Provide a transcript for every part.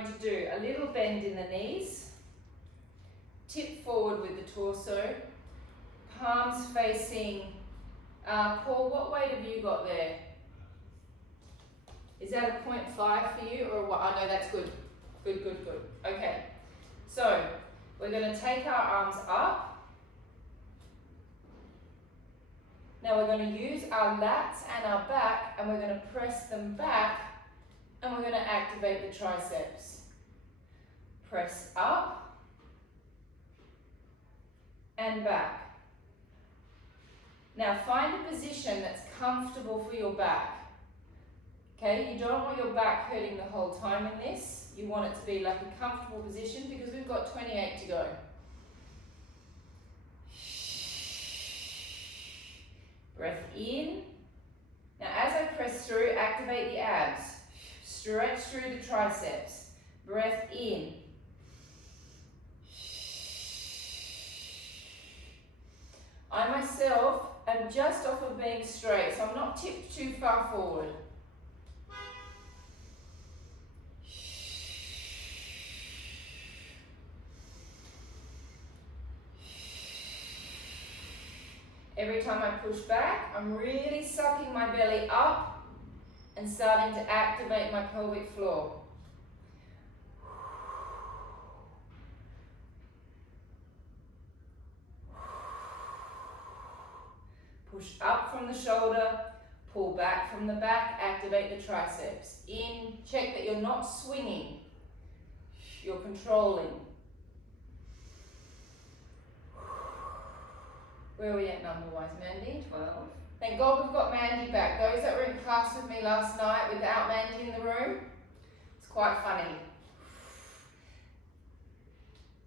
going to do a little bend in the knees, tip forward with the torso, palms facing, Paul, what weight have you got there? Is that a 0.5 for you or what? I know that's good. Good, good, good. Okay, so we're going to take our arms up. Now we're going to use our lats and our back and we're going to press them back and we're going to activate the triceps. Press up and back. Now find a position that's comfortable for your back. Okay, you don't want your back hurting the whole time in this. You want it to be like a comfortable position because we've got 28 to go. Breath in. Now as I press through, activate the abs. Stretch through the triceps. Breath in. I myself am just off of being straight, so I'm not tipped too far forward. Every time I push back, I'm really sucking my belly up and starting to activate my pelvic floor. Push up from the shoulder, pull back from the back, activate the triceps. In, check that you're not swinging, you're controlling. Where are we at number-wise, Mandy? 12. Thank God we've got Mandy back. Those that were in class with me last night without Mandy in the room, it's quite funny.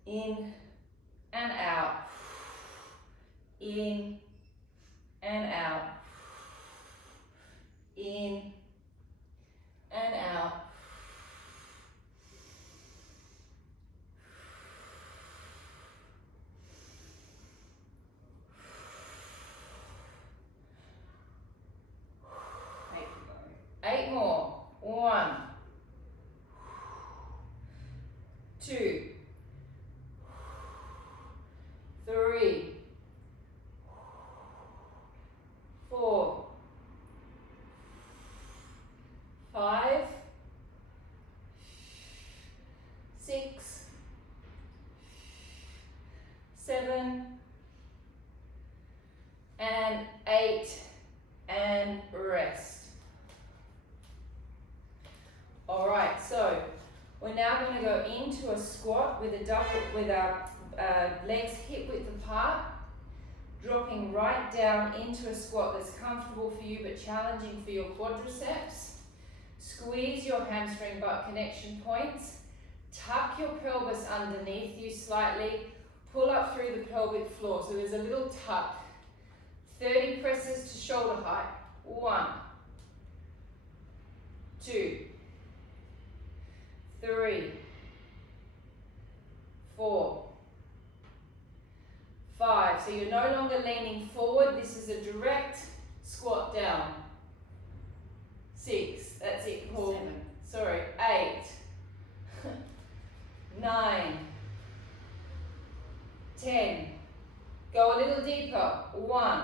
In and out. In and out. In and out. Eight more. 1, 2, 3, 4, 5, 6, 7, and 8, and rest. All right, so we're now going to go into a squat with our legs hip width apart, dropping right down into a squat that's comfortable for you but challenging for your quadriceps. Squeeze your hamstring butt connection points, tuck your pelvis underneath you slightly, pull up through the pelvic floor. So there's a little tuck. 30 presses to shoulder height. 1, 2, 3, 4, 5. So you're no longer leaning forward. This is a direct squat down. 6. That's it, Paul. 7. Sorry. 8. 9. 10. Go a little deeper. 1,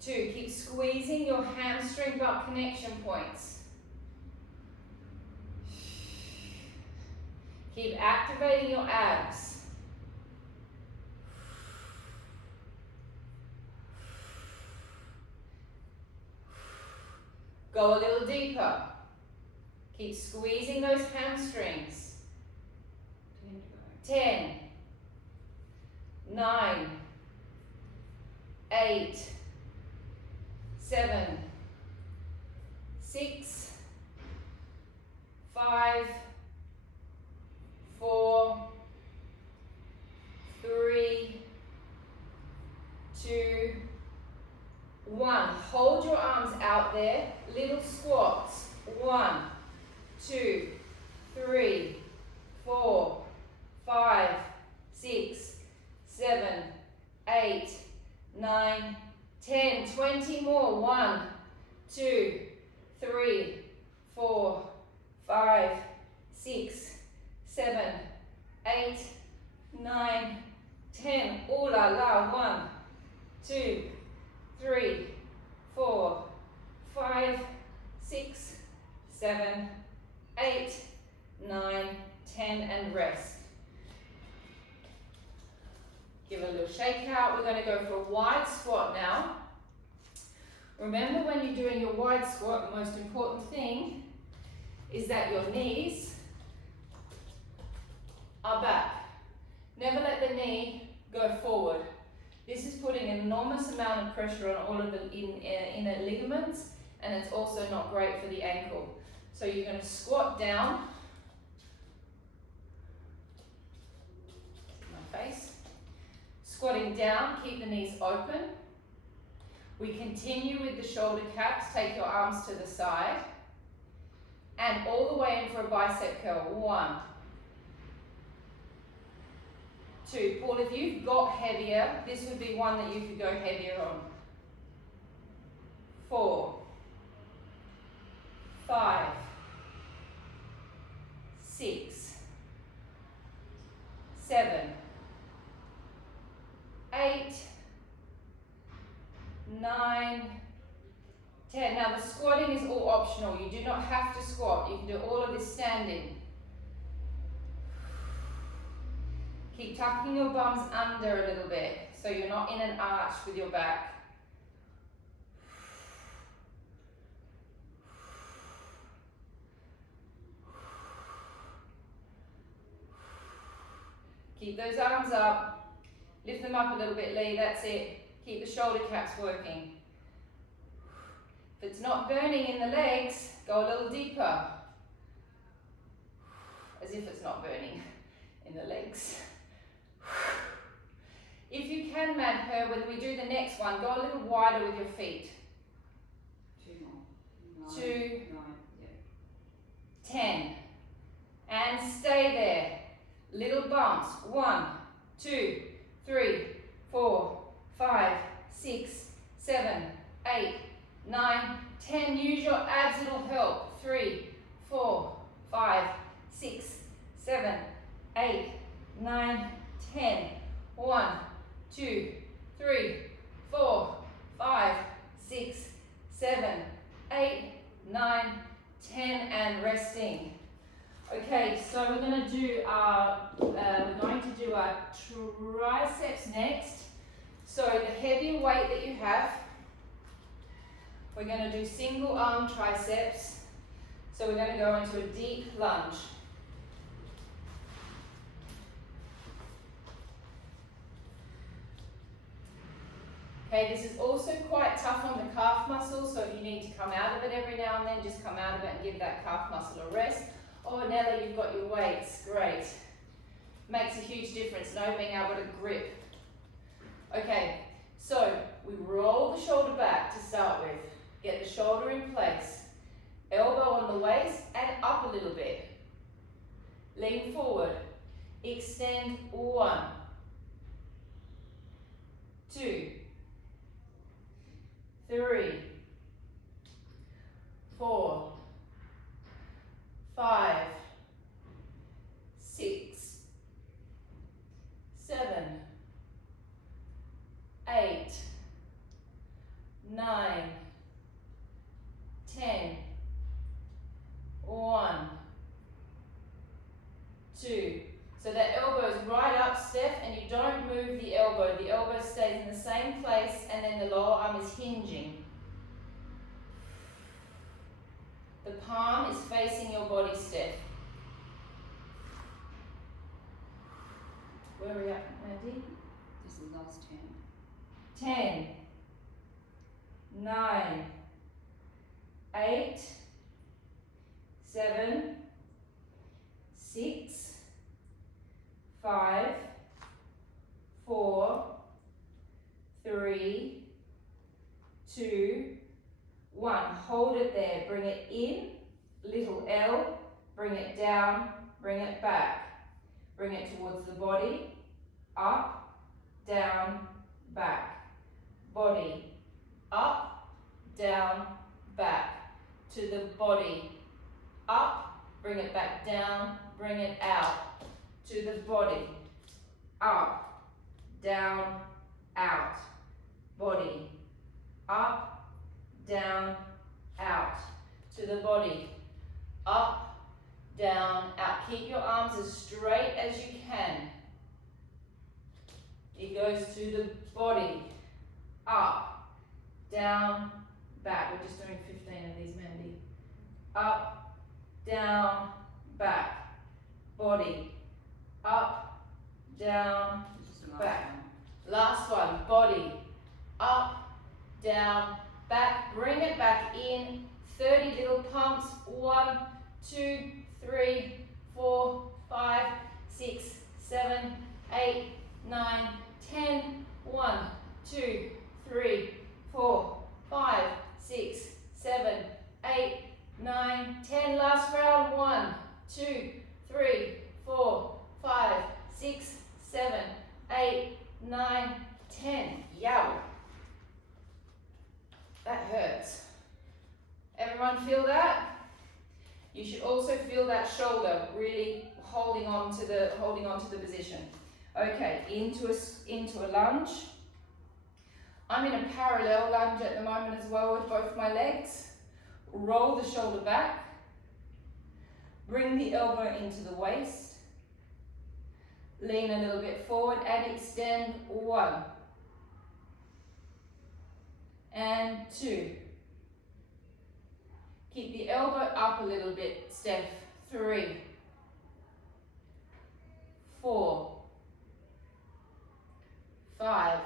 2. Keep squeezing your hamstring butt connection points. Keep activating your abs. Go a little deeper. Keep squeezing those hamstrings. 10, 9, 8, 7, 6, 5, 4, 3, 2, 1. Hold your arms out there. Little squats. 1, 2, 3, 4, 5, 6, 7, 8, 9, 10. 20 more. 1, 2, 3, 4, 5, 7, 8, 9, 10. Ooh la la. 1, 2, 3, 4, 5, 6, 7, 8, 9, 10, and rest. Give a little shake out. We're going to go for a wide squat now. Remember, when you're doing your wide squat, the most important thing is that your knees are back. Never let the knee go forward. This is putting an enormous amount of pressure on all of the inner ligaments, and it's also not great for the ankle. So you're going to squat down. My face. Squatting down, keep the knees open. We continue with the shoulder caps. Take your arms to the side. And all the way in for a bicep curl. 1, 2. Paul, if you've got heavier, this would be one that you could go heavier on. 4, 5, 6, 7, 8, 9, 10. Now the squatting is all optional. You do not have to squat. You can do all of this standing. Keep tucking your bums under a little bit so you're not in an arch with your back. Keep those arms up. Lift them up a little bit, Lee. That's it. Keep the shoulder caps working. If it's not burning in the legs, go a little deeper. As if it's not burning in the legs. If you can, Mad Her, when we do the next one, go a little wider with your feet. 2 more. 2, 9, yeah. 10. And stay there. Little bumps. 1, 2, 3, 4, 5, 6, 7, 8, 9, 10. Use your abs, it'll help. 3, 4, 5, 6, 7, 8, 9, 10. 1, 2, 3, 4, 5, 6, 7, 8, 9, 10, and resting. Okay, so we're going to do our triceps next. So the heavier weight that you have, we're going to do single arm triceps. So we're going to go into a deep lunge. Okay, this is also quite tough on the calf muscle, so if you need to come out of it every now and then, just come out of it and give that calf muscle a rest. Oh, Nella, you've got your weights. Great. Makes a huge difference, being able to grip. Okay, so we roll the shoulder back to start with. Get the shoulder in place. Elbow on the waist and up a little bit. Lean forward. Extend. 1, 2, 3, 4, 5, 6, 7, 8, 9, 10. 1, 2. So that elbow is right up, Steph, and you don't move the elbow. The elbow stays in the same place, and then the lower arm is hinging. The palm is facing your body, Steph. Where are we at, Mandy? This is the last 10. 10, 9, 8, 7, 6, 5, 4, 3, 2, 1. Hold it there. Bring it in, little L, bring it down, bring it back. Bring it towards the body, up, down, back. Body, up, down, back. To the body, up, bring it back down, bring it out to the body, up, down, out, body, up, down, out, to the body, up, down, out. Keep your arms as straight as you can. It goes to the body, up, down, back. We're just doing 15 of these, Mandy. Up, down, back, body, up, down, back. Last one, body, up, down, back. Bring it back in. 30 little pumps. 1, 2, 3, 4, 5, 6, 7, 8, 9, 10. 1, 2, 3, 4, 5, 6, 7, 8, 9, 10. Last round. 1, 2, 3, 4, 5, 6, 7, 8, 9, 10. Yow. That hurts. Everyone feel that? You should also feel that shoulder really holding on to the position. Okay, into a lunge. I'm in a parallel lunge at the moment as well with both my legs. Roll the shoulder back. Bring the elbow into the waist. Lean a little bit forward and extend. 1 and 2. Keep the elbow up a little bit, Steph. 3, 4, 5,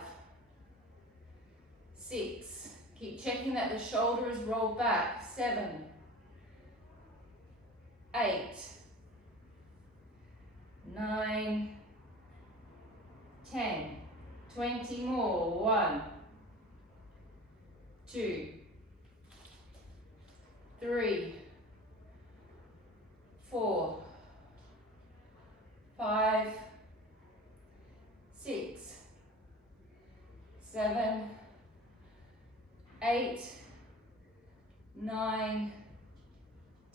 6. Keep checking that the shoulder is rolled back. 7, 8, 9, 10. 20 more. 1, 2, 3, 4, 5, 6, 7, 8, 9,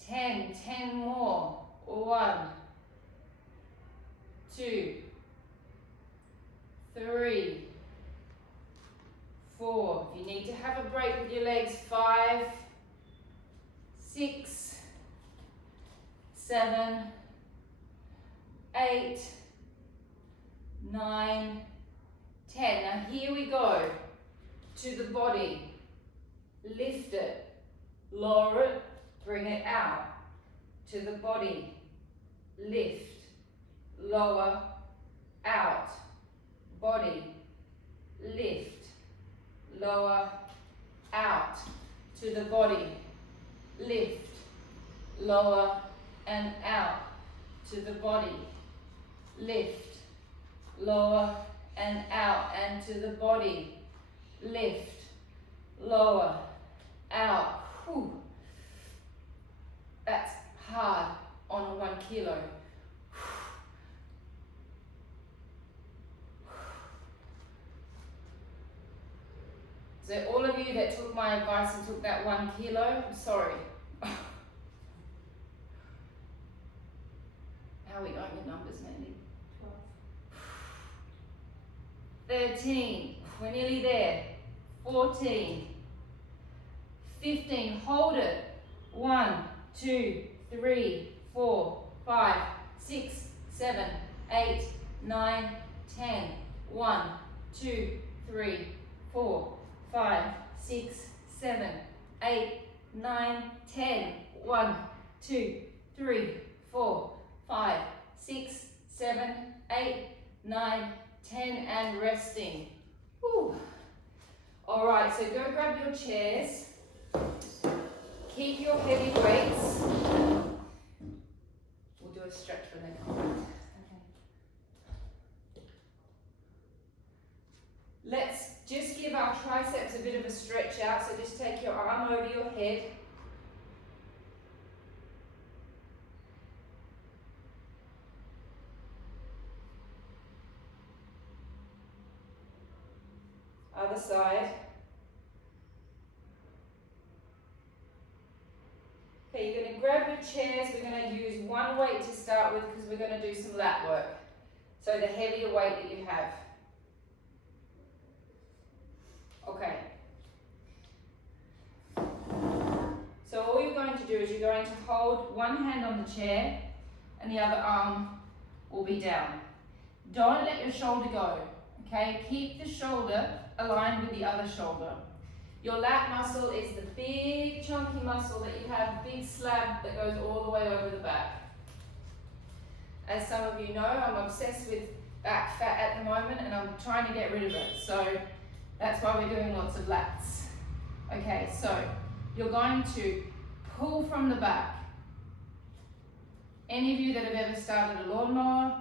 10. 10 more. 1, 2, 3, 4. If you need to have a break with your legs, 5, 6, 7, 8, 9, 10. Now here we go to the body. Lift it, lower it, bring it out. To the body. Lift, lower, out. Body, lift, lower, out. To the body. Lift, lower, and out. To the body. Lift, lower, and out. And to the body. Lift, lower, out. Whew. That's hard on a 1 kilo. So all of you that took my advice and took that 1 kilo, I'm sorry. How are we going with numbers, Mandy? 12. 13. We're nearly there. 14. 15. Hold it. 1, 2, 3, 4, 5, 6, 7, 8, 9, 10. 1, 2, 3, 4, 5, 6, 7, 8, 9, 10. 1, 2, 3, 4, 5, 6, 7, 8, 9, 10, and resting. Whew. All right, so go grab your chairs. Keep your heavy weights. We'll do a stretch for then. Let's just give our triceps a bit of a stretch out. So just take your arm over your head. Other side. Okay, you're going to grab your have chairs, we're going to use one weight to start with because we're going to do some lat work. So the heavier weight that you have. Okay. So all you're going to do is you're going to hold one hand on the chair and the other arm will be down. Don't let your shoulder go, okay? Keep the shoulder aligned with the other shoulder. Your lat muscle is the big chunky muscle that you have, big slab that goes all the way over the back. As some of you know, I'm obsessed with back fat at the moment and I'm trying to get rid of it. So that's why we're doing lots of lats. Okay, so you're going to pull from the back. Any of you that have ever started a lawnmower,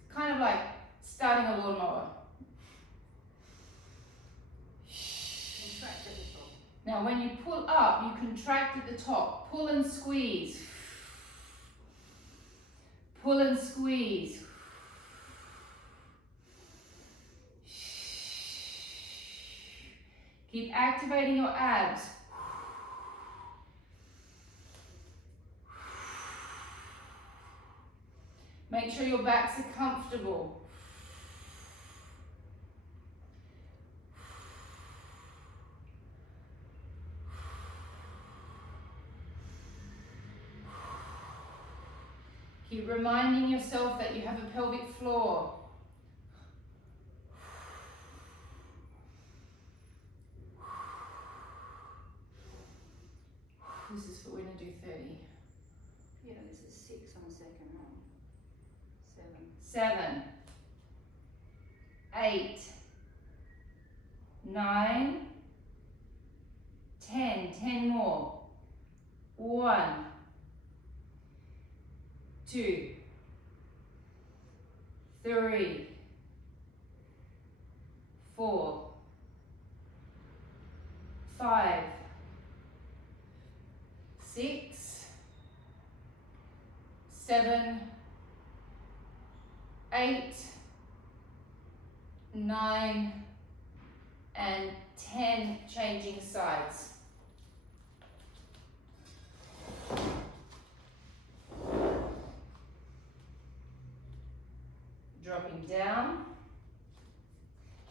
it's kind of like starting a lawnmower. Contract at the top. Now when you pull up, you contract at the top. Pull and squeeze. Pull and squeeze. Keep activating your abs. Make sure your backs are comfortable. Keep reminding yourself that you have a pelvic floor. This is for when I do 30. Yeah, this is 6 on the second round. 7, 8, 9, 10. 10 more. 1, 2, 3, 4, 5, 6, 7, 8, 9, and 10, changing sides. Dropping down,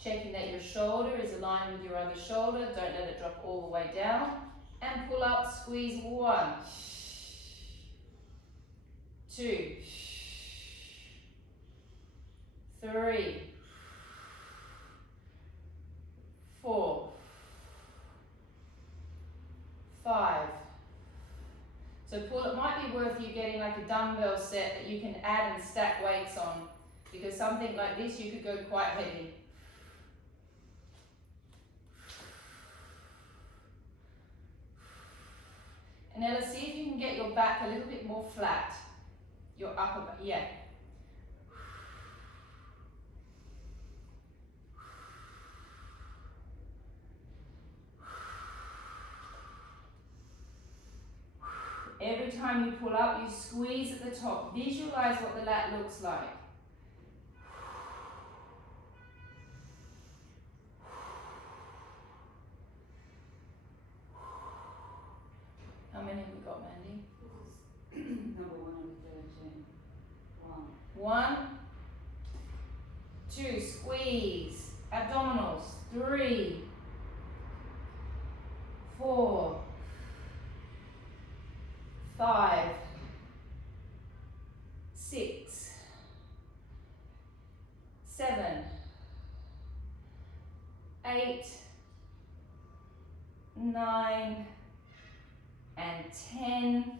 checking that your shoulder is aligned with your other shoulder, don't let it drop all the way down, and pull up, squeeze 1, 2, 3, 4, 5. So pull, it might be worth you getting like a dumbbell set that you can add and stack weights on, because something like this you could go quite heavy. And Ella, see if you can get your back a little bit more flat. Your upper back, yeah. Every time you pull up, you squeeze at the top. Visualize what the lat looks like. How many have we got, Mandy? This is number 1 and 13. 1, 2, squeeze. Abdominals. 3, 4, 5, 6, 7, 8, 9, and 10.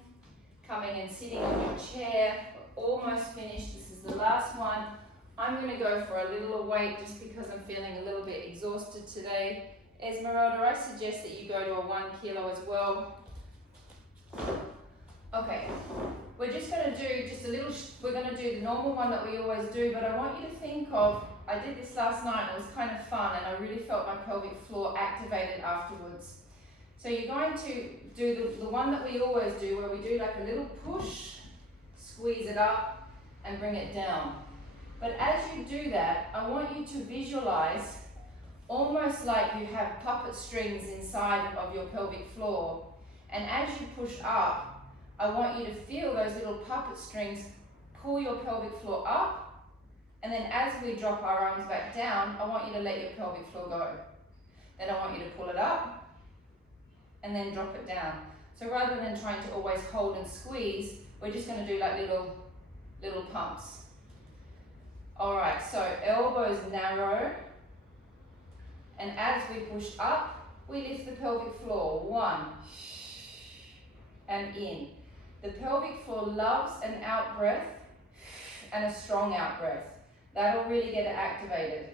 Coming and sitting on your chair. We're almost finished. This is the last one. I'm going to go for a little weight just because I'm feeling a little bit exhausted today. Esmeralda, I suggest that you go to a 1 kilo as well. Okay, we're just going to do just a little, we're going to do the normal one that we always do, but I want you to think of, I did this last night and it was kind of fun and I really felt my pelvic floor activated afterwards. So you're going to do the one that we always do, where we do like a little push, squeeze it up and bring it down. But as you do that, I want you to visualize almost like you have puppet strings inside of your pelvic floor. And as you push up, I want you to feel those little puppet strings pull your pelvic floor up, and then as we drop our arms back down, I want you to let your pelvic floor go. Then I want you to pull it up, and then drop it down. So rather than trying to always hold and squeeze, we're just going to do like little pumps. All right, so elbows narrow, and as we push up, we lift the pelvic floor. 1, and in. The pelvic floor loves an out breath and a strong out breath. That'll really get it activated.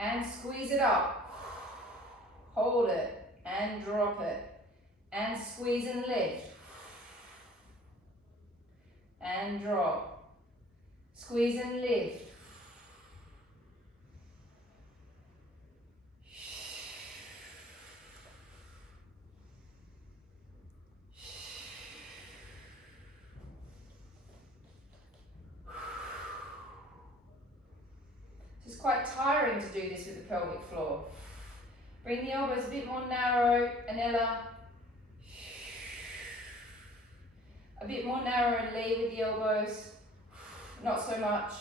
And squeeze it up. Hold it and drop it. And squeeze and lift. And drop. Squeeze and lift. It's quite tiring to do this with the pelvic floor. Bring the elbows a bit more narrow, Anella. A bit more narrow and Lee with the elbows. Not so much.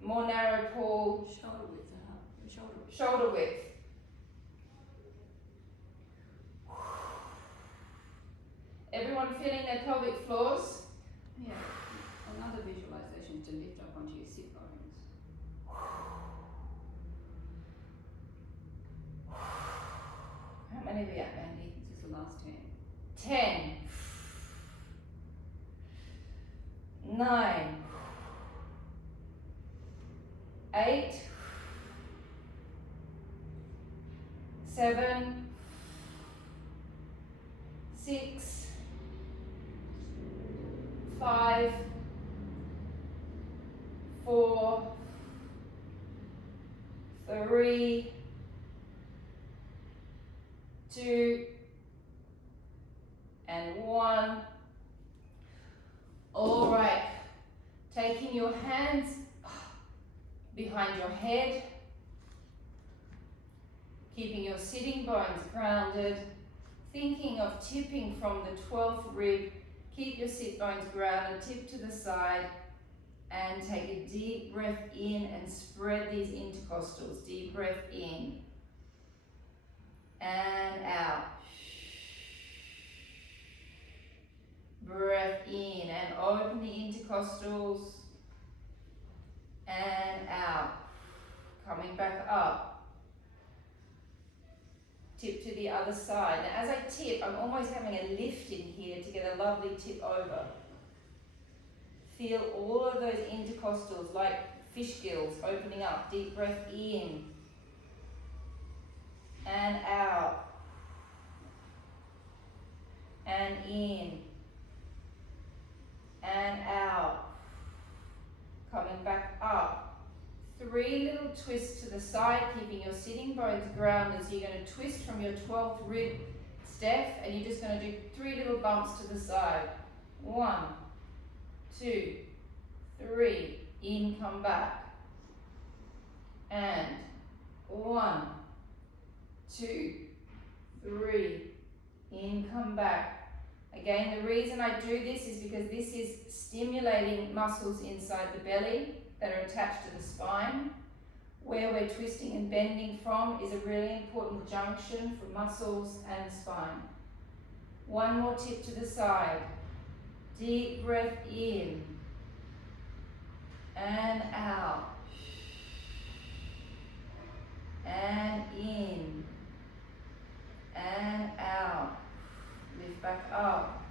More narrow, Paul. Shoulder width, shoulder width. Shoulder width. Everyone feeling their pelvic floors? Yeah. Another visualization to lift up onto your sit bones. How many have we got, Mandy? This is the last 10. 10. 9. 8. 7. 6. 5. 4. 3. 2. And 1. All right. Taking your hands behind your head. Keeping your sitting bones grounded. Thinking of tipping from the 12th rib. Keep your sit bones grounded, tip to the side. And take a deep breath in and spread these intercostals. Deep breath in. And out. Breath in and open the intercostals. And out. Coming back up. Tip to the other side. Now as I tip, I'm almost having a lift in here to get a lovely tip over. Feel all of those intercostals like fish gills opening up. Deep breath in. And out. And in. And out. Coming back up. 3 little twists to the side, keeping your sitting bones grounded. So you're going to twist from your 12th rib, Steph, and you're just going to do 3 little bumps to the side. 1, 2, 3. In, come back. And 1, 2, 3. In, come back. Again, the reason I do this is because this is stimulating muscles inside the belly that are attached to the spine. Where we're twisting and bending from is a really important junction for muscles and spine. 1 more tip to the side. Deep breath in and out and in and out. Lift back up.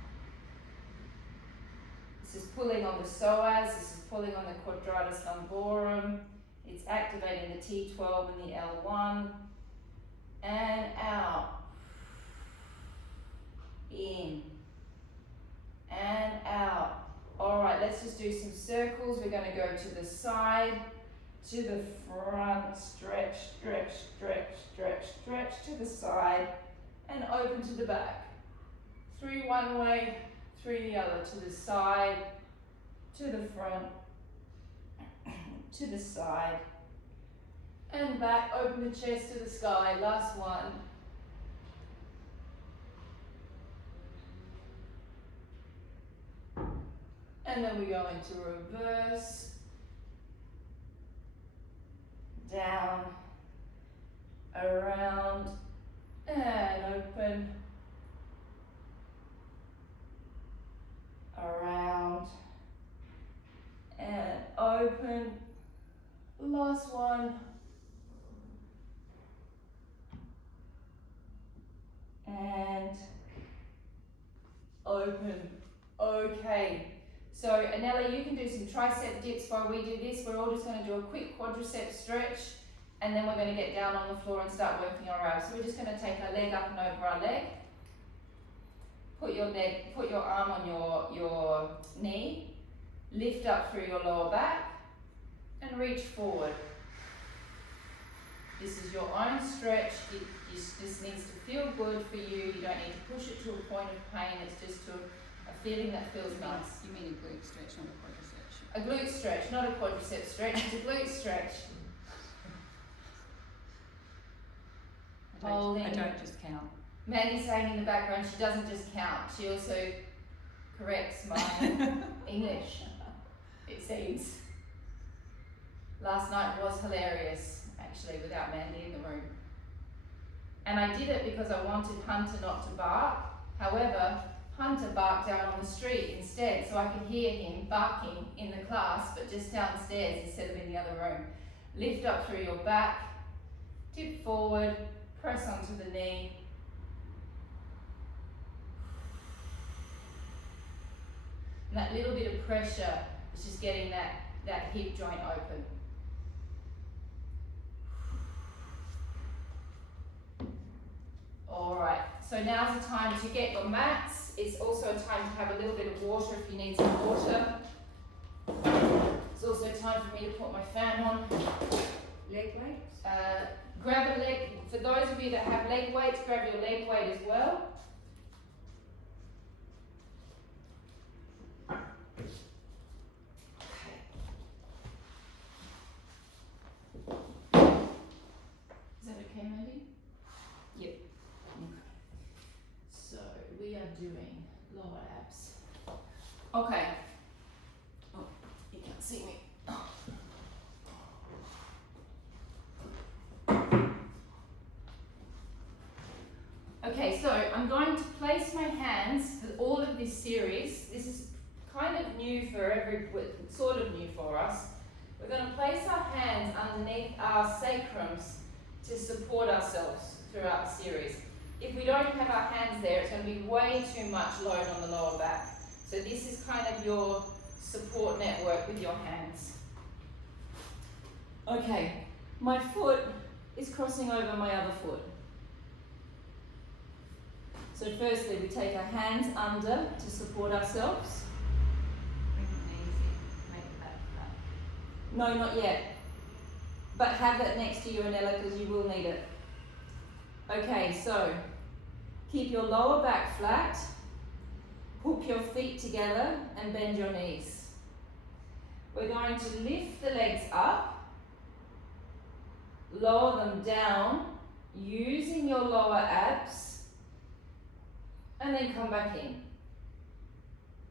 This is pulling on the psoas, this is pulling on the quadratus lumborum. It's activating the T12 and the L1. And out. In. And out. Alright, let's just do some circles. We're going to go to the side, to the front, stretch, stretch, stretch, stretch, stretch to the side, and open to the back. 3 one way, 3 the other, to the side, to the front, to the side, and back, open the chest to the sky, last one. And then we go into reverse, down, around, and open, around, and open, last one, and open. Okay, so Anela, you can do some tricep dips while we do this. We're all just going to do a quick quadricep stretch, and then we're going to get down on the floor and start working our abs. So we're just going to take our leg up and over our leg. Put your arm on your knee, lift up through your lower back, and reach forward. This is your own stretch. This needs to feel good for you. You don't need to push it to a point of pain. It's just to a feeling that feels nice. You mean a glute stretch, not a quadricep? A glute stretch, not a quadricep stretch. It's a glute stretch. I don't just count. Mandy's saying in the background she doesn't just count. She also corrects my English. It seems. Last night was hilarious, actually, without Mandy in the room. And I did it because I wanted Hunter not to bark. However, Hunter barked down on the street instead, so I could hear him barking in the class, but just downstairs instead of in the other room. Lift up through your back, tip forward, press onto the knee. And that little bit of pressure is just getting that hip joint open. Alright, so now's the time to get your mats. It's also a time to have a little bit of water if you need some water. It's also time for me to put my fan on. Leg weights? Grab a leg, for those of you that have leg weights, grab your leg weight as well. Is that okay, Mandy? Yep. Okay. So we are doing lower abs. Okay. Oh, you can't see me. Okay, so I'm going to place my hands for all of this series. This is kind of new for sort of new for us. We're going to place our hands underneath our sacrums to support ourselves throughout the series. If we don't have our hands there, it's going to be way too much load on the lower back. So this is kind of your support network with your hands. Okay, my foot is crossing over my other foot. So firstly, we take our hands under to support ourselves. Bring your knees in, make the back flat. No, not yet. But have that next to you, Anela, because you will need it. Okay, so keep your lower back flat, hook your feet together and bend your knees. We're going to lift the legs up, lower them down, using your lower abs, and then come back in.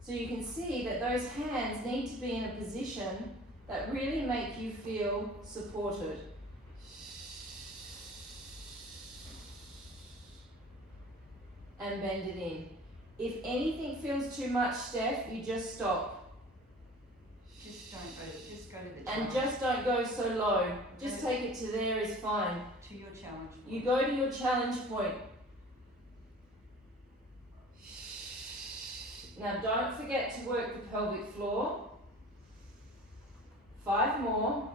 So you can see that those hands need to be in a position that really make you feel supported. And bend it in. If anything feels too much, Steph, you just stop. Just go to the And challenge. just don't go so low. Just take it to there is fine. To your challenge. You go to your challenge point. Now don't forget to work the pelvic floor. 5 more. Well,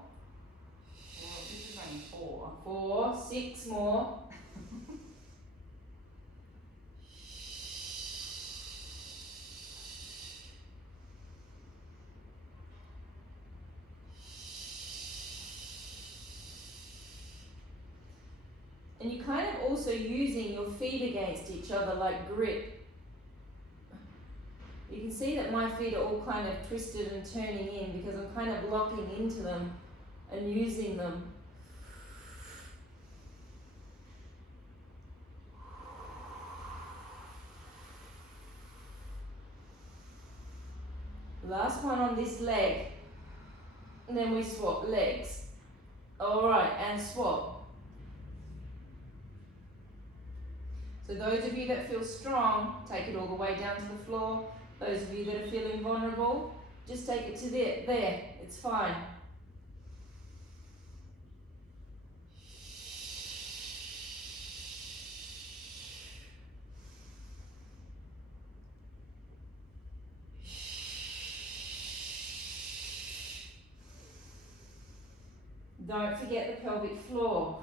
this is only 4. 4, 6 more. And you're kind of also using your feet against each other like grip. You can see that my feet are all kind of twisted and turning in because I'm kind of locking into them and using them. Last one on this leg, and then we swap legs. All right, and swap. So those of you that feel strong, take it all the way down to the floor. Those of you that are feeling vulnerable, just take it to there, it's fine. Don't forget the pelvic floor.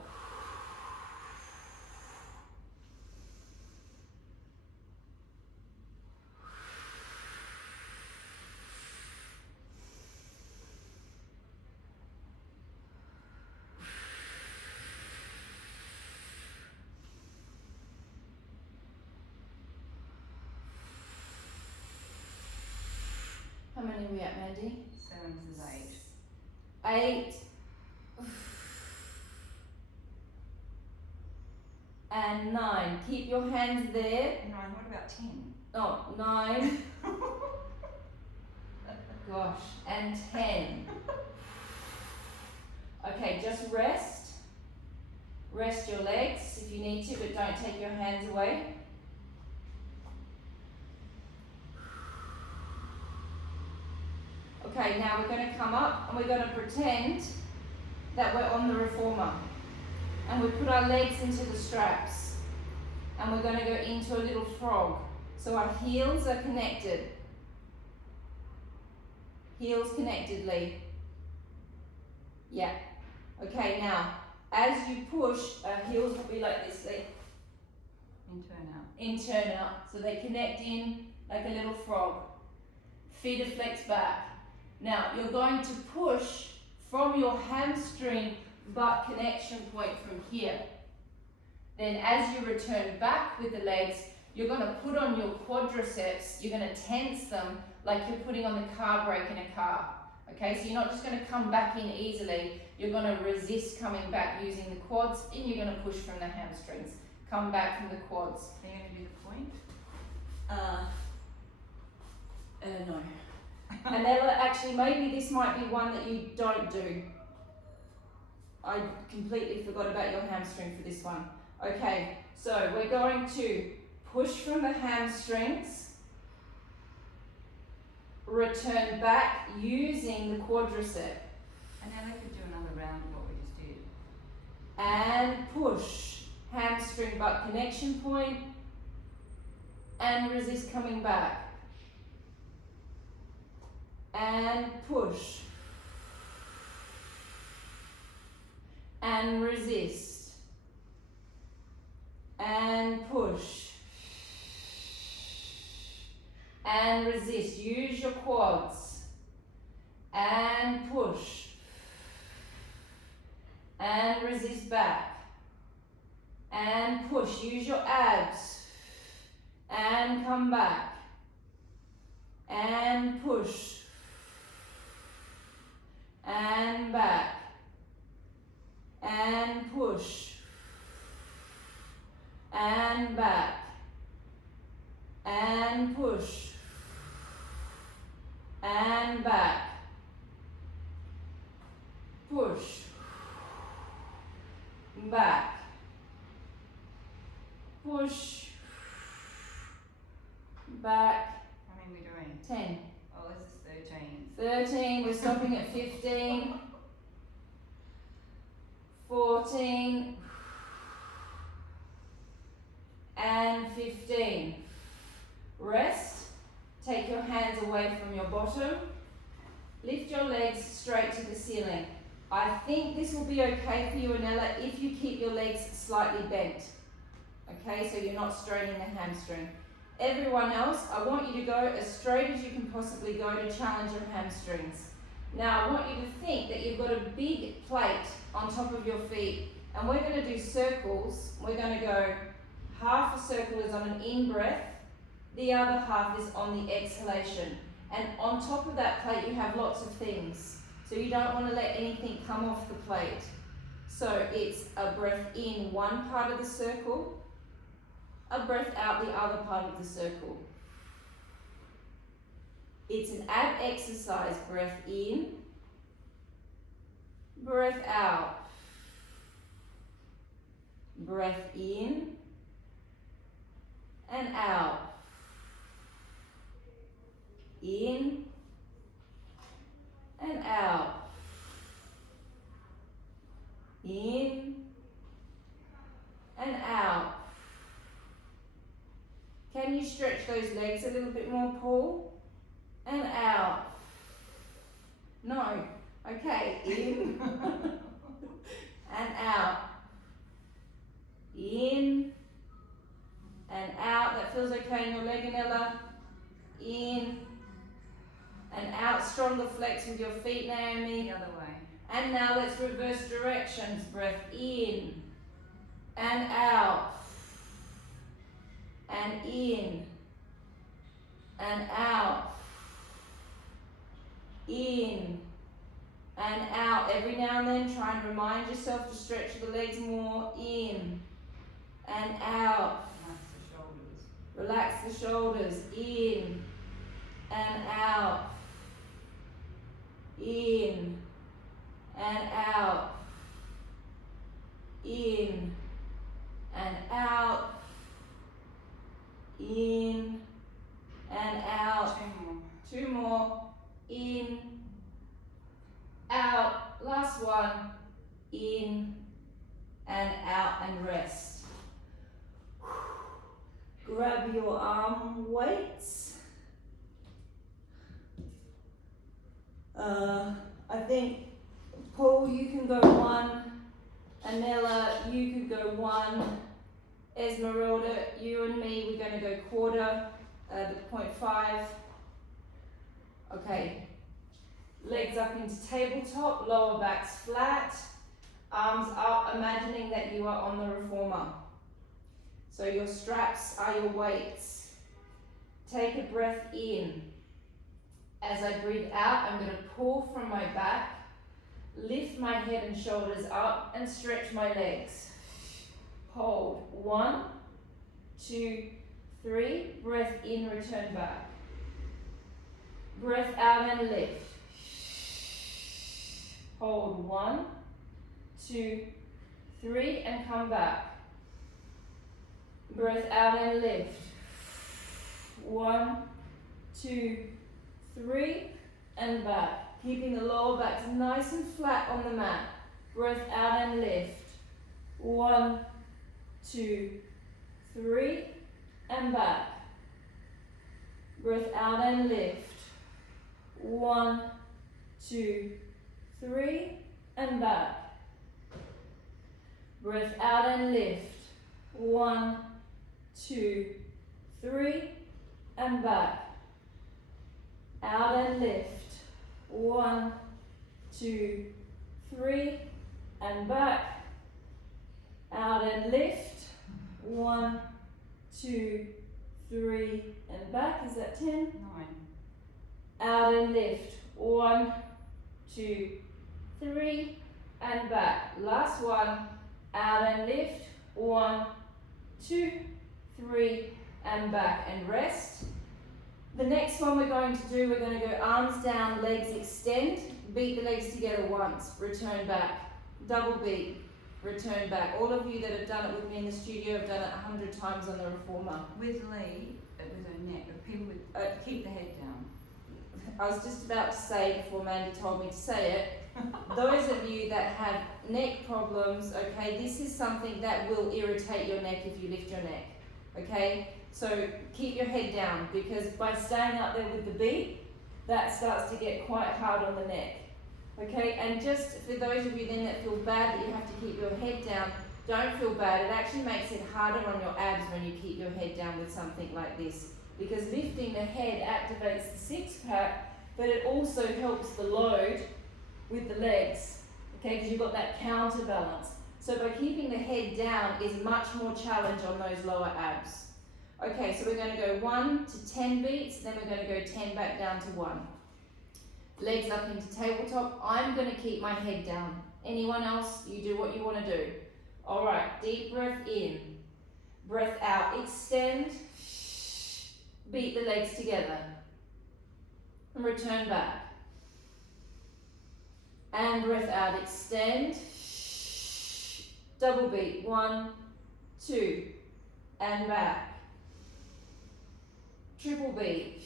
How many are we at, Mandy? 7 is 8. 8. And 9. Keep your hands there. 9, what about 10? Oh, 9. Gosh, and 10. Okay, just rest. Rest your legs if you need to, but don't take your hands away. Okay, now we're going to come up and we're going to pretend that we're on the reformer. And we put our legs into the straps. And we're going to go into a little frog. So our heels are connected. Heels connectedly. Yeah. Okay, now, as you push, our heels will be like this. They In, turn out. in, turn out. So they connect in like a little frog. Feet are flexed back. Now, you're going to push from your hamstring butt connection point from here. Then as you return back with the legs, you're going to put on your quadriceps, you're going to tense them like you're putting on the car brake in a car. Okay, so you're not just going to come back in easily, you're going to resist coming back using the quads, and you're going to push from the hamstrings. Come back from the quads. Are you going to do the point? No. And Ella, actually, maybe this might be one that you don't do. I completely forgot about your hamstring for this one. Okay, so we're going to push from the hamstrings, return back using the quadricep. And now they could do another round of what we just did. And push, hamstring butt connection point, and resist coming back. And push. And resist. And push. And resist. Use your quads. And push. And resist back. And push. Use your abs. And come back. And push. And back. And push. And back. And push. And back. Push. Back. Push. Back. How many are we doing? 10. Oh, this is 13. 13. We're stopping at 15. 14. And 15. Rest. Take your hands away from your bottom. Lift your legs straight to the ceiling. I think this will be okay for you, Anella, if you keep your legs slightly bent. Okay, so you're not straining the hamstring. Everyone else, I want you to go as straight as you can possibly go to challenge your hamstrings. Now, I want you to think that you've got a big plate on top of your feet And we're going to do circles. We're going to go, half a circle is on an in-breath, the other half is on the exhalation. And on top of that plate you have lots of things. So you don't want to let anything come off the plate. So it's a breath in one part of the circle, a breath out the other part of the circle. It's an ab exercise. Breath in, breath out. Breath in and out. In and out. In and out. Can you stretch those legs a little bit more, Paul? And out. No. Okay. In and out. In and out. That feels okay in your legionella. In and out. Stronger flex with your feet, Naomi. The other way. And now let's reverse directions. Breath in and out. And in and out. In and out. Every now and then try and remind yourself to stretch the legs more. In and out. Relax the shoulders. In and out. In and out. In and out. In and out. Two more. In, out. Last one. In and out, and rest. Grab your arm weights. I think, Paul, you can go one. Anella, you could go one. Esmeralda, you and me, we're going to go quarter, the 0.5. Okay. Legs up into tabletop, lower backs flat, arms up, imagining that you are on the reformer. So your straps are your weights. Take a breath in. As I breathe out, I'm going to pull from my back, lift my head and shoulders up, and stretch my legs. Hold. 1, 2, 3. Breath in, return back. Breath out and lift. Hold. 1, 2, 3, and come back. Breath out and lift. 1, 2, 3, and back. Keeping the lower backs nice and flat on the mat. Breath out and lift. 1, 2, 3, and back. Breath out and lift. 1, 2, 3, and back. Breath out and lift. 1, 2, 3, and back. Out and lift. 1, 2, 3, and back. Out and lift. 1, 2, 3, and back. Is that 10? 9. Out and lift. 1, 2, 3, and back. Last one. Out and lift. 1, 2, 3, and back. And rest. The next one we're going to do, we're going to go arms down, legs extend. Beat the legs together once. Return back. Double beat. Return back. All of you that have done it with me in the studio have done it 100 times on the reformer. With Lee, it was her neck, but people would keep the head down. I was just about to say, before Mandy told me to say it, those of you that have neck problems, okay, this is something that will irritate your neck if you lift your neck, okay? So keep your head down, because by staying up there with the beat, that starts to get quite hard on the neck, okay? And just for those of you then that feel bad that you have to keep your head down, don't feel bad. It actually makes it harder on your abs when you keep your head down with something like this, because lifting the head activates the six-pack, but it also helps the load with the legs, okay, because you've got that counterbalance. So by keeping the head down is much more challenge on those lower abs. Okay, so we're going to go 1 to 10 beats, then we're going to go 10 back down to 1. Legs up into tabletop. I'm going to keep my head down. Anyone else, you do what you want to do. Alright, deep breath in, breath out, extend, beat the legs together, and return back. And breath out, extend, double beat, 1, 2, and back. Triple beat,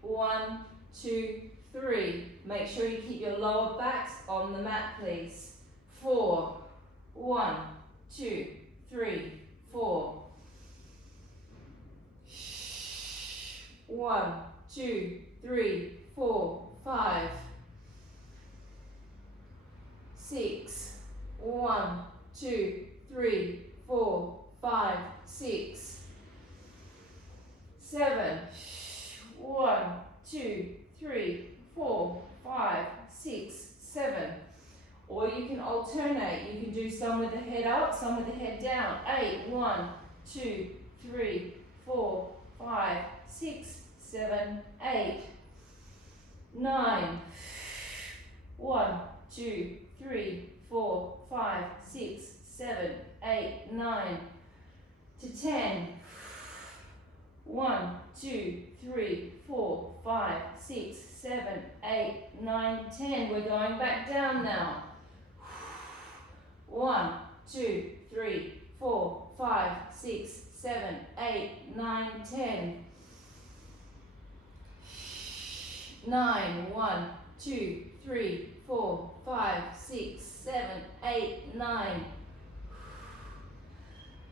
1, 2, 3. Make sure you keep your lower backs on the mat, please. 4, 1, 2, 3, 4. 1, 2, 3, 4, 5. 6, 1, 2, 3, 4, 5, 6. 7, 1, 2, 3, 4, 5, 6, 7. Or you can alternate. You can do some with the head up, some with the head down. 8, 1, 2, 3, 4, 5, 6, 7, 8. 9, 1, 2, 3, 4, 5, 6, 7, 8, 9. To 10. 1, 2, 3, 4, 5, 6, 7, 8, 9, 10. We're going back down now. 1, 2, 3, 4, 5, 6, 7, 8, 9, 10. 9, 1, 2, 3, 4, 5, 6, 7, 8, 9.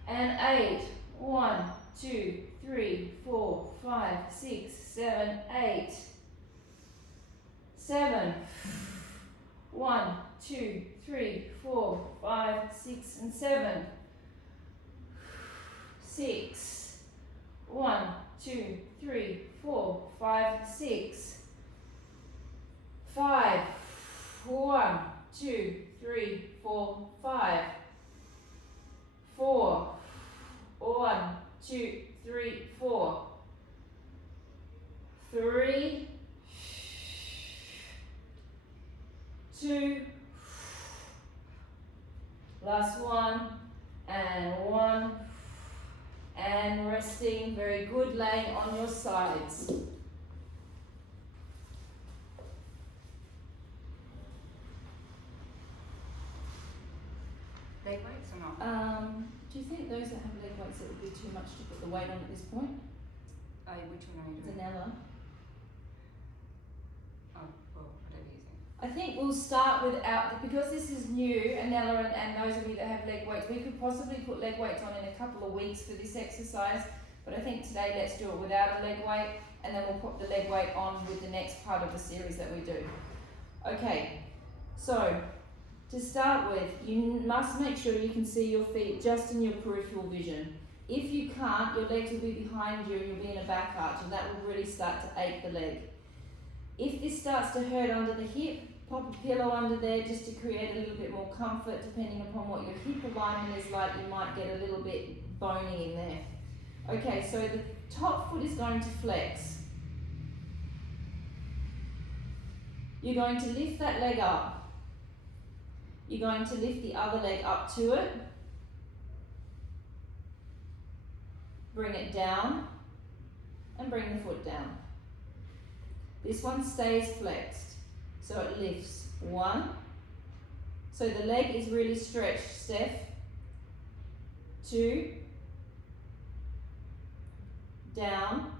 And 8, 1, 2, 3, 4, 5, 6, 7, 8. 7. 1, 2, 3, 4, 5, 6, and 7. 6. 1, 2, 3, 4, 5, 6. 5. 1, 2, 3, 4, 5. 4. 1, 2, 3, 4. 3, 2, last one, and resting. Very good, laying on your sides. Leg weights or not? Do you think those that have leg weights, it would be too much to put the weight on at this point? Which one are you doing? Zanella. Oh, well, whatever you think. I think we'll start without, because this is new, Anella, and those of you that have leg weights, we could possibly put leg weights on in a couple of weeks for this exercise, but I think today let's do it without a leg weight, and then we'll put the leg weight on with the next part of the series that we do. Okay, so to start with, you must make sure you can see your feet just in your peripheral vision. If you can't, your legs will be behind you and you'll be in a back arch, and that will really start to ache the leg. If this starts to hurt under the hip, pop a pillow under there just to create a little bit more comfort. Depending upon what your hip alignment is like, you might get a little bit bony in there. Okay, so the top foot is going to flex. You're going to lift that leg up. You're going to lift the other leg up to it. Bring it down and bring the foot down. This one stays flexed, so it lifts. 1. So the leg is really stretched, Steph. 2. Down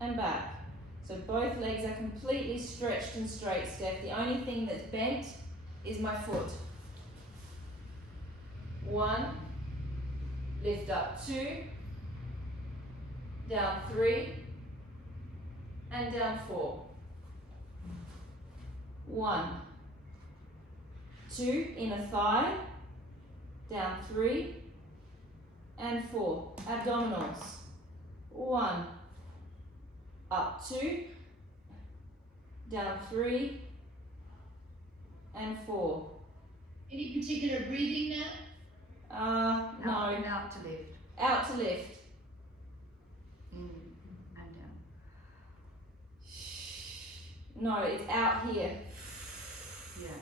and back. So both legs are completely stretched and straight, Steph. The only thing that's bent is my foot. 1. Lift up. 2. Down 3. And down 4. 1. 2. Inner thigh. Down 3. And 4. Abdominals. 1. Up 2. Down 3. And 4. Any particular breathing now? No. Out to lift. Out to lift. In and down. No, it's out here. Yeah.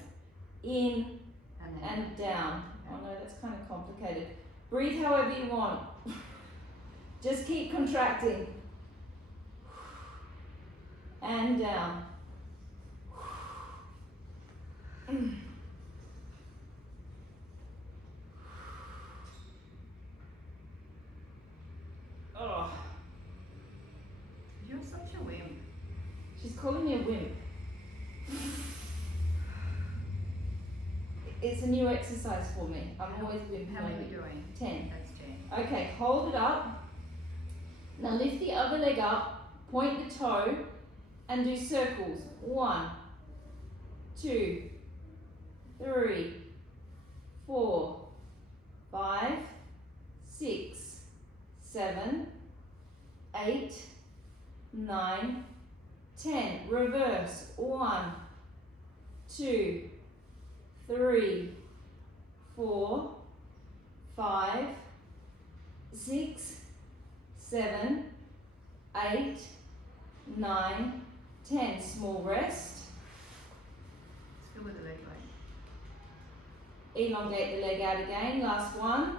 In And then and down. Oh no, that's kind of complicated. Breathe however you want. Just keep contracting. And down. Oh, You're such a wimp. she's calling me a wimp. It's a new exercise for me. I'm always wimping. How many are you doing? 10. That's 10. Okay, hold it up. Now lift the other leg up, point the toe, and do circles. 1, 2, 3, 4, 5, 6, 7, 8, 9, 10. Reverse. 1, 2, 3, 4, 5, 6, 7, 8, 9, 10. Small rest. Let's go with the leg weight. Elongate the leg out again. Last one.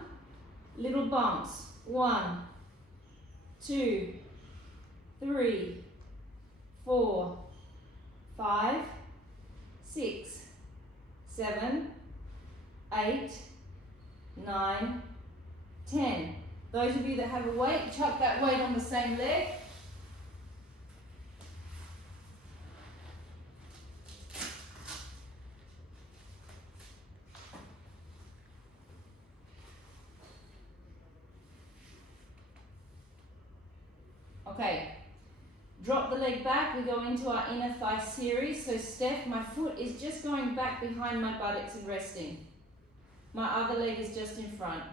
Little bumps. 1, 2, 3, 4, 5, 6, 7, 8, 9, 10. Those of you that have a weight, chuck that weight on the same leg. Okay, drop the leg back. We go into our inner thigh series. So Steph, my foot is just going back behind my buttocks and resting. My other leg is just in front.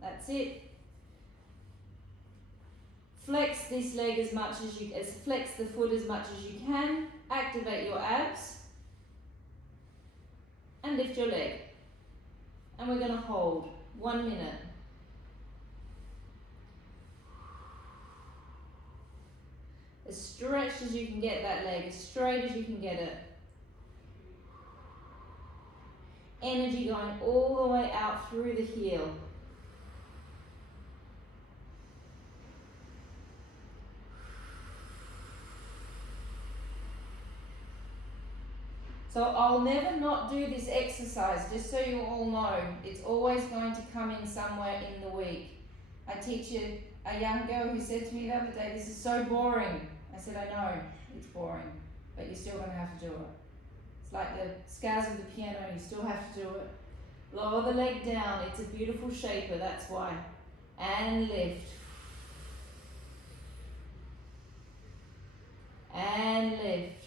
That's it. Flex this leg as much as you, flex the foot as much as you can. Activate your abs. And lift your leg. And we're going to hold 1 minute. As stretched as you can get that leg, as straight as you can get it. Energy going all the way out through the heel. So I'll never not do this exercise, just so you all know. It's always going to come in somewhere in the week. I teach a young girl who said to me the other day, "This is so boring." I said, "I know, it's boring, but you're still going to have to do it. It's like the scales of the piano, you still have to do it." Lower the leg down, it's a beautiful shaper, that's why. And lift. And lift.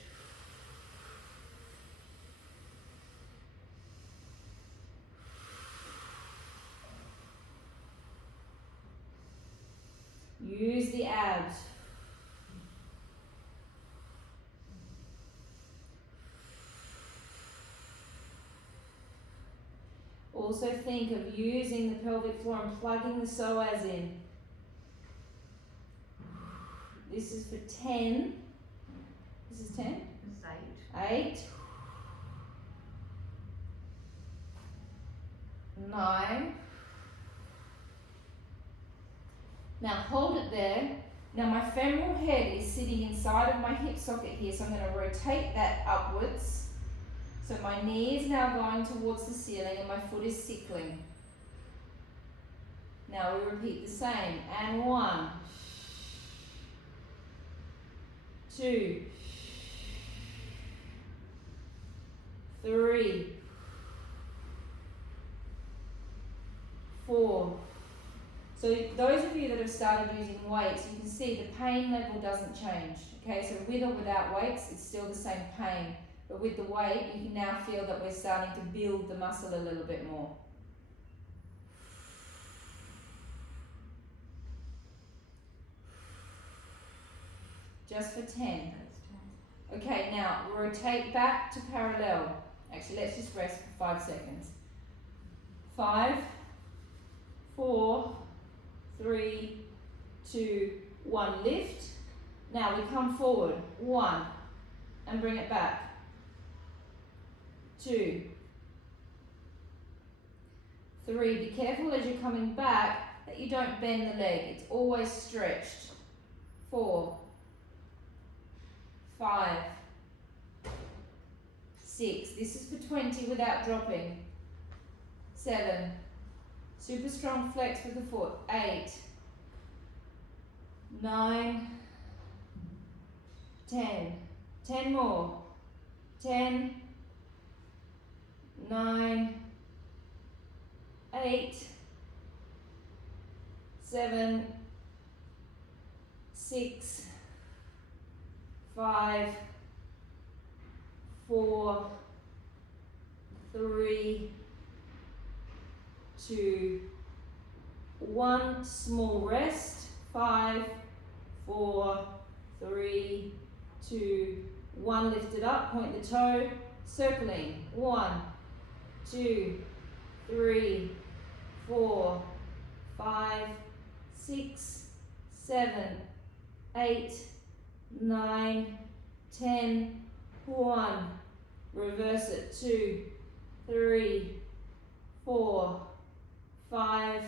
Use the abs. Also think of using the pelvic floor and plugging the psoas in. This is for 10. This is 10? It's 8. 9. Now hold it there. Now my femoral head is sitting inside of my hip socket here, so I'm going to rotate that upwards. So my knee is now going towards the ceiling and my foot is sickling. Now we repeat the same. And 1, 2, 3, 4. So those of you that have started using weights, you can see the pain level doesn't change. Okay, so with or without weights, it's still the same pain. But with the weight, you can now feel that we're starting to build the muscle a little bit more. Just for 10. Okay, now rotate back to parallel. Actually, let's just rest for 5 seconds. 5, 4, 3, 2, 1. Lift. Now we come forward. 1, and bring it back. 2, 3. Be careful as you're coming back that you don't bend the leg. It's always stretched. 4, 5, 6. This is for 20 without dropping. 7. Super strong flex with the foot. 8, 9, 10. 10 more. 10, 9, 8, 7, 6, 5, 4, 3, 2, 1. Small rest. 5, 4, 3, 2, 1. Lift it up, point the toe, circling. 1, 2, 3, 4, 5, 6, 7, 8, 9, 10. 1. Reverse it. 2, 3, 4, 5,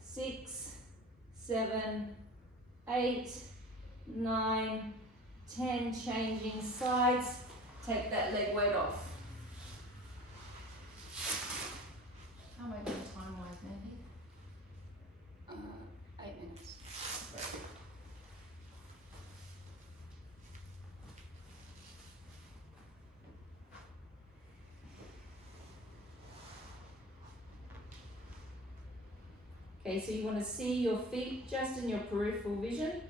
6, 7, 8, 9, 10. Changing sides. Take that leg weight off. How am I doing time-wise, Mandy? 8 minutes. Okay, so you want to see your feet just in your peripheral vision.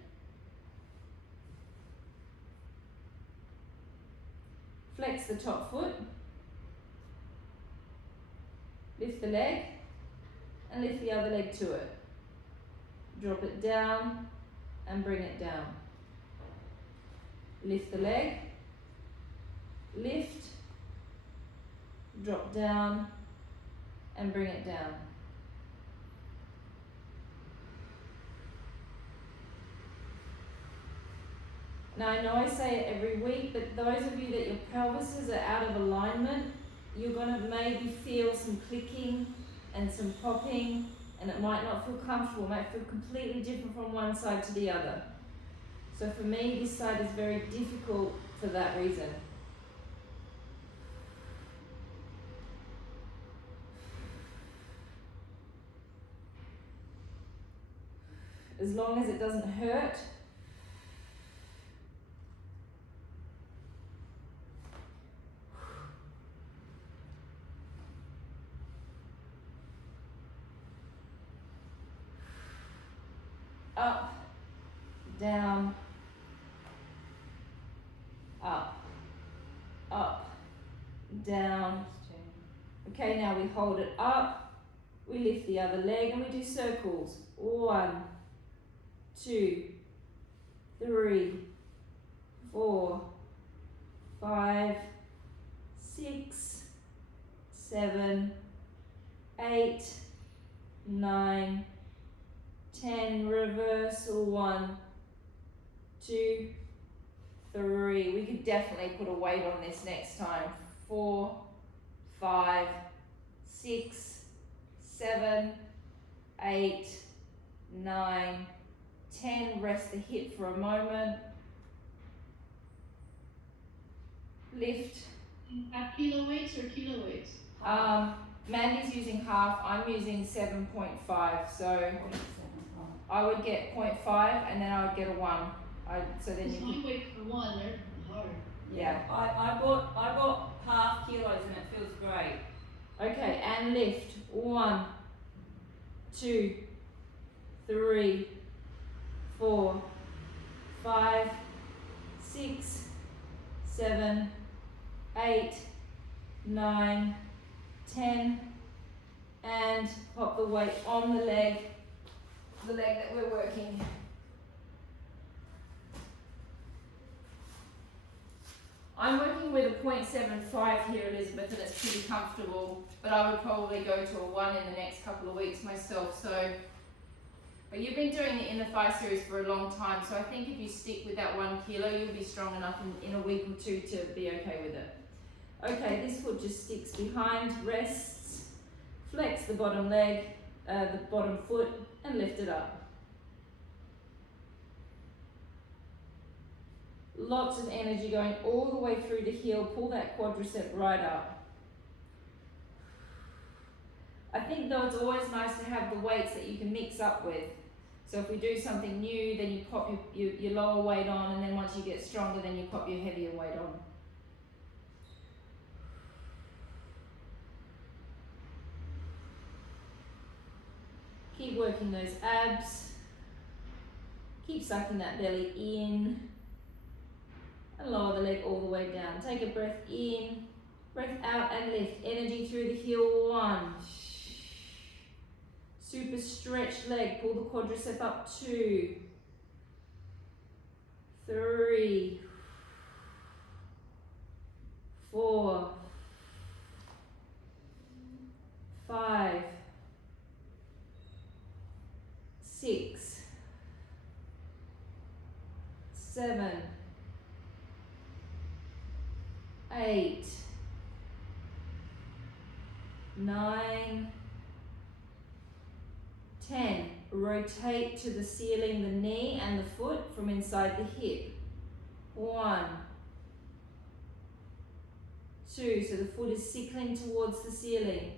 Flex the top foot. Lift the leg and lift the other leg to it. Drop it down and bring it down. Lift the leg, lift, drop down and bring it down. Now I know I say it every week, but those of you that your pelvises are out of alignment, you're going to maybe feel some clicking and some popping, and it might not feel comfortable. It might feel completely different from one side to the other. So for me, this side is very difficult for that reason. As long as it doesn't hurt. Up, down, up, up, down. Okay, now we hold it up, we lift the other leg and we do circles. 1, 2, 3, 4, 5, 6, 7, 8, 9, 10. Reversal. 1, 2, 3. We could definitely put a weight on this next time. 4, 5, 6, 7, 8, 9, 10. Rest the hip for a moment. Lift. Half kilo weights or kilo weights? Mandy's using half, I'm using 7.5, so I would get 0.5 and then I would get a 1. So then you It's can, my weight for one, they're hard. yeah. I bought half kilos and it feels great. Okay, and lift. 1, 2, 3, 4, 5, 6, 7, 8, 9, 10, and pop the weight on the leg that we're working. I'm working with a 0.75 here, Elizabeth, and it's pretty comfortable, but I would probably go to a 1 in the next couple of weeks myself. So, but you've been doing the inner thigh series for a long time, so I think if you stick with that 1 kilo, you'll be strong enough in a week or 2 to be okay with it. Okay, this foot just sticks behind, rests, flex the bottom leg, the bottom foot, and lift it up. Lots of energy going all the way through the heel. Pull that quadricep right up. I think though it's always nice to have the weights that you can mix up with. So if we do something new, then you pop your lower weight on, and then once you get stronger, then you pop your heavier weight on. Keep working those abs. Keep sucking that belly in. And lower the leg all the way down. Take a breath in, breath out, and lift. Energy through the heel. 1. Super stretched leg. Pull the quadricep up. 2, 3, 4, 5, 6, 7, 8, 9, 10. Rotate to the ceiling, the knee and the foot from inside the hip. 1, 2, so the foot is sickling towards the ceiling.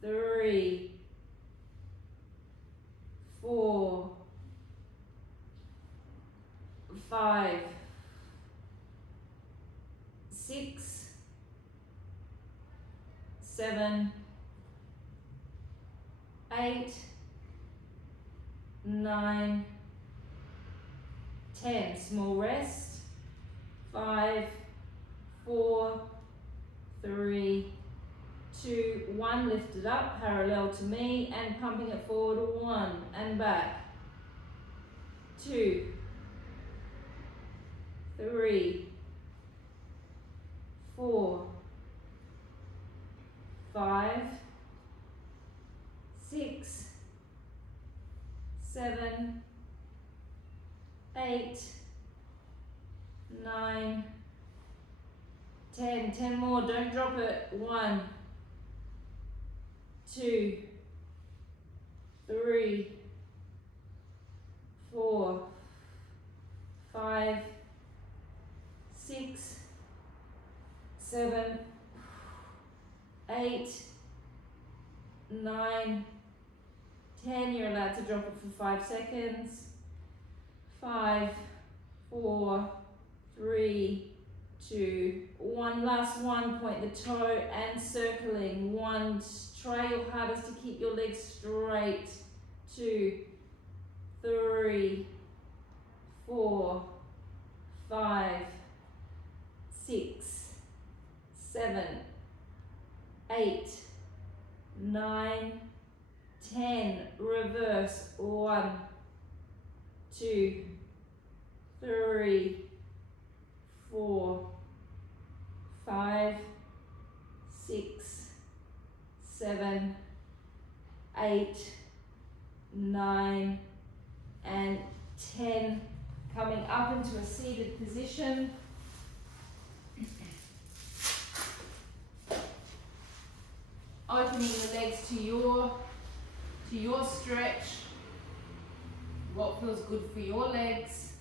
3, 4, 5, 6, 7, 8, 9, 10. Small rest. 5, 4, 3, 2, 1. Lift it up parallel to me and pumping it forward. 1 and back. 2, 3, 4, 5, 6, 7, 8, 9, 10. 10 more. Don't drop it. 1, 2, 3, 4, 5, 6, 7, 8, 9, 10. You're allowed to drop it for 5 seconds. 5, 4, 3, 2, 1. Last one. Point the toe and circling. 1. Try your hardest to keep your legs straight. 2, 3, 4, 5, 6, 7, 8, 9, 10. Reverse. 1, 2, 3, 4, 5, 6, 7, 8, 9, and 10. Coming up into a seated position. Opening the legs to your stretch. What feels good for your legs.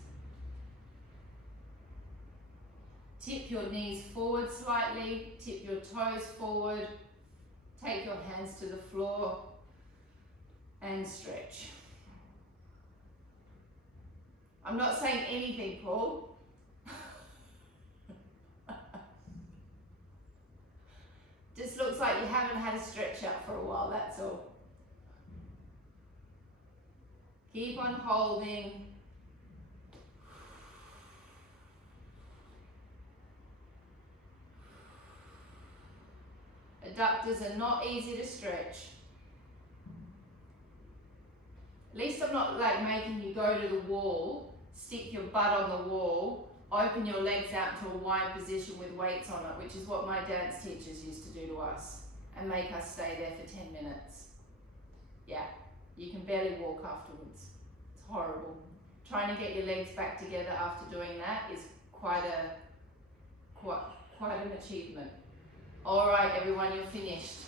Tip your knees forward slightly, tip your toes forward, take your hands to the floor and stretch. I'm not saying anything, Paul. Just looks like you haven't had a stretch out for a while, that's all. Keep on holding. Adductors are not easy to stretch. At least I'm not like making you go to the wall, stick your butt on the wall open your legs out to a wide position with weights on it, which is what my dance teachers used to do to us and make us stay there for 10 minutes. Yeah, you can barely walk afterwards. It's horrible. Trying to get your legs back together after doing that is quite an achievement. All right, everyone, you're finished.